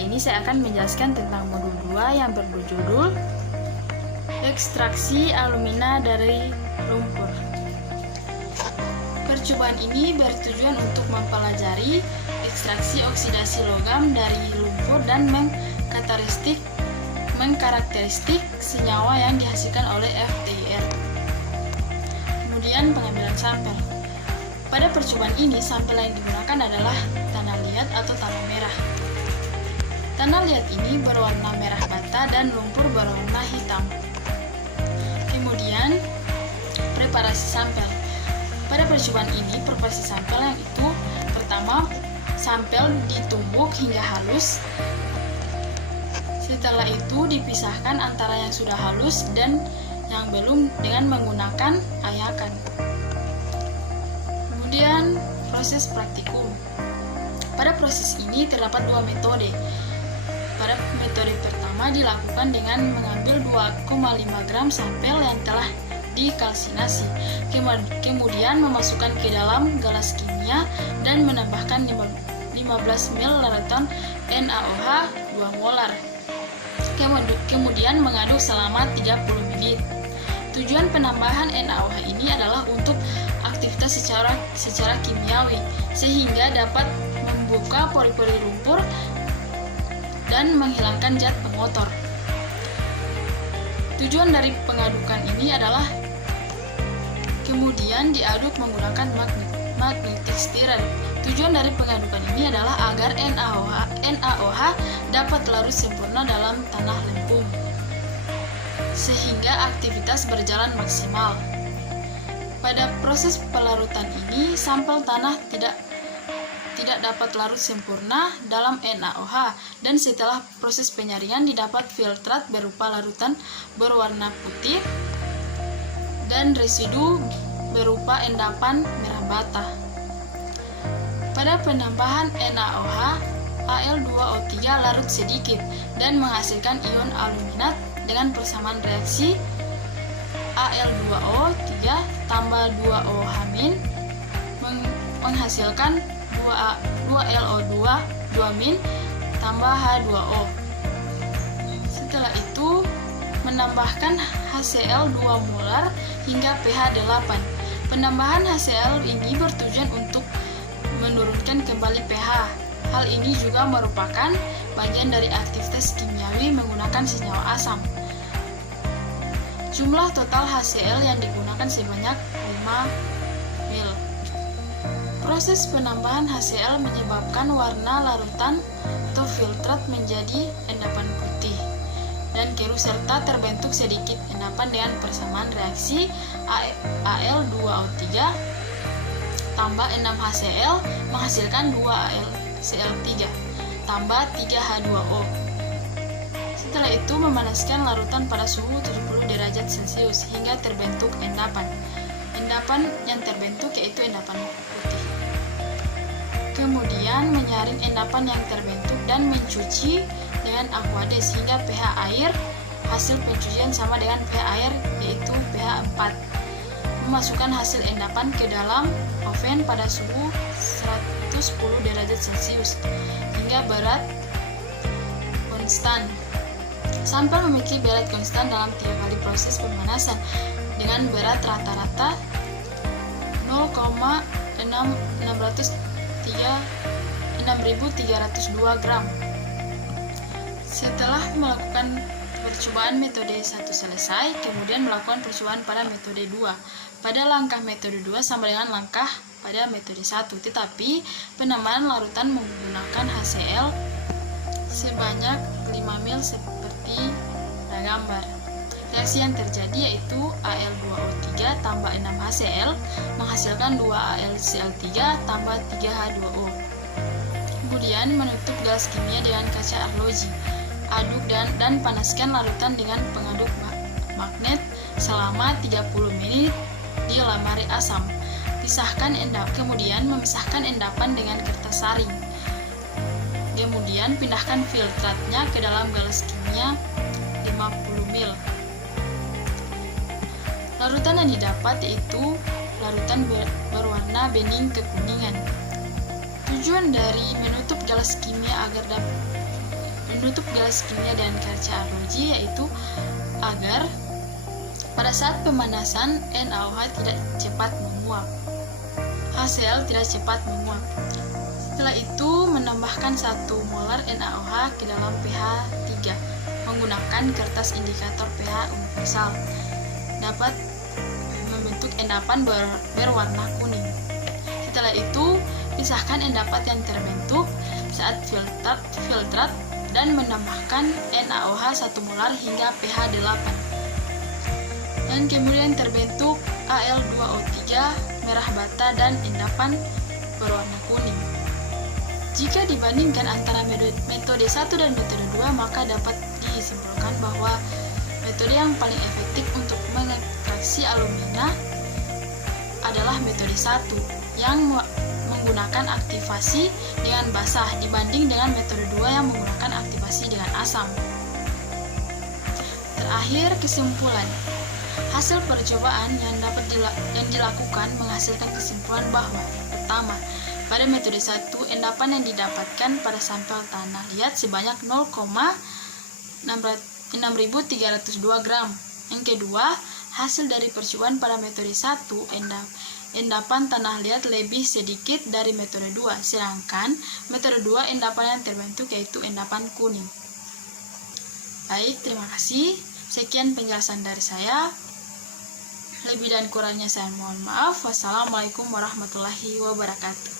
kali ini saya akan menjelaskan tentang modul 2 yang berjudul ekstraksi alumina dari lumpur. Percobaan ini bertujuan untuk mempelajari ekstraksi oksidasi logam dari lumpur dan mengkarakteristik senyawa yang dihasilkan oleh FTIR. Kemudian pengambilan sampel. Pada percobaan ini, sampel yang digunakan adalah tanah liat atau tanah merah. Tanah liat ini berwarna merah bata dan lumpur berwarna hitam. Kemudian, preparasi sampel. Pada percobaan ini, preparasi sampel yang itu pertama, sampel ditumbuk hingga halus. Setelah itu, dipisahkan antara yang sudah halus dan yang belum dengan menggunakan ayakan. Kemudian proses praktikum. Pada proses ini terdapat dua metode. Pada metode pertama dilakukan dengan mengambil 2,5 gram sampel yang telah dikalsinasi, kemudian memasukkan ke dalam gelas kimia dan menambahkan 15 ml larutan NaOH 2 molar. Kemudian mengaduk selama 30 menit. Tujuan penambahan NaOH ini adalah untuk aktivitas secara kimiawi, sehingga dapat membuka pori-pori lumpur dan menghilangkan zat pengotor. Tujuan dari pengadukan ini adalah kemudian diaduk menggunakan magnetic stirrer. Tujuan dari pengadukan ini adalah agar NaOH dapat larut sempurna dalam tanah lempung, sehingga aktivitas berjalan maksimal. Pada proses pelarutan ini, sampel tanah tidak dapat larut sempurna dalam NaOH, dan setelah proses penyaringan didapat filtrat berupa larutan berwarna putih dan residu berupa endapan merah bata. Pada penambahan NaOH, Al2O3 larut sedikit dan menghasilkan ion aluminat dengan persamaan reaksi Al2O3 tambah 2OH- menghasilkan 2LO2 2- tambah H2O. Setelah itu, menambahkan HCl 2 molar hingga pH 8. Penambahan HCl ini bertujuan untuk menurunkan kembali pH. Hal ini juga merupakan bagian dari aktivitas kimiawi menggunakan senyawa asam. Jumlah total HCl yang digunakan sebanyak 5 ml. Proses penambahan HCl menyebabkan warna larutan atau filtrat menjadi endapan putih dan keruh serta terbentuk sedikit endapan dengan persamaan reaksi Al2O3 tambah 6 HCl menghasilkan 2 AlCl3 tambah 3 H2O. Setelah itu memanaskan larutan pada suhu 70 derajat Celcius hingga terbentuk endapan. Endapan yang terbentuk yaitu endapan putih. Kemudian menyaring endapan yang terbentuk dan mencuci dengan aqueous hingga pH air hasil pencucian sama dengan pH air yaitu pH 4. Memasukkan hasil endapan ke dalam oven pada suhu 110 derajat Celcius hingga berat konstan. Sampel memiliki berat konstan dalam 3 kali proses pemanasan dengan berat rata-rata 6.302 gram. Setelah melakukan percobaan metode 1 selesai, kemudian melakukan percobaan pada metode 2. Pada langkah metode 2 sama dengan langkah pada metode 1, tetapi penambahan larutan menggunakan HCl sebanyak 5 ml seperti pada gambar. Reaksi yang terjadi yaitu Al2O3 tambah 6 HCl menghasilkan 2 AlCl3 tambah 3 H2O. Kemudian menutup gelas kimia dengan kaca arloji. Aduk dan panaskan larutan dengan pengaduk magnet selama 30 menit di lemari asam. Kemudian memisahkan endapan dengan kertas saring. Kemudian pindahkan filtratnya ke dalam gelas kimia 50 ml. Larutan yang didapat yaitu larutan berwarna bening kekuningan. Tujuan dari menutup gelas kimia menutup gelas kimia dengan kaca arloji, yaitu agar pada saat pemanasan NaOH tidak cepat menguap. HCl tidak cepat menguap. Setelah itu menambahkan 1 molar NaOH ke dalam pH 3 menggunakan kertas indikator pH universal. Dapat membentuk endapan berwarna kuning. Setelah itu pisahkan endapan yang terbentuk saat filtrat dan menambahkan NaOH 1 molar hingga pH 8. Dan kemudian terbentuk Al2O3 merah bata dan endapan berwarna kuning. Jika dibandingkan antara metode 1 dan metode 2, maka dapat disimpulkan bahwa metode yang paling efektif untuk mengekstraksi alumina adalah metode 1 yang menggunakan aktivasi dengan basah dibanding dengan metode 2 yang menggunakan aktivasi dengan asam. Terakhir, kesimpulan. Hasil percobaan yang dilakukan menghasilkan kesimpulan bahwa pertama, pada metode 1 endapan yang didapatkan pada sampel tanah liat sebanyak 0,6302 gram. Yang kedua, hasil dari percobaan pada metode 1 endapan tanah liat lebih sedikit dari metode 2, sedangkan metode 2 endapan yang terbentuk yaitu endapan kuning. Baik, terima kasih. Sekian penjelasan dari saya. Lebih dan kurangnya saya mohon maaf. Wassalamualaikum warahmatullahi wabarakatuh.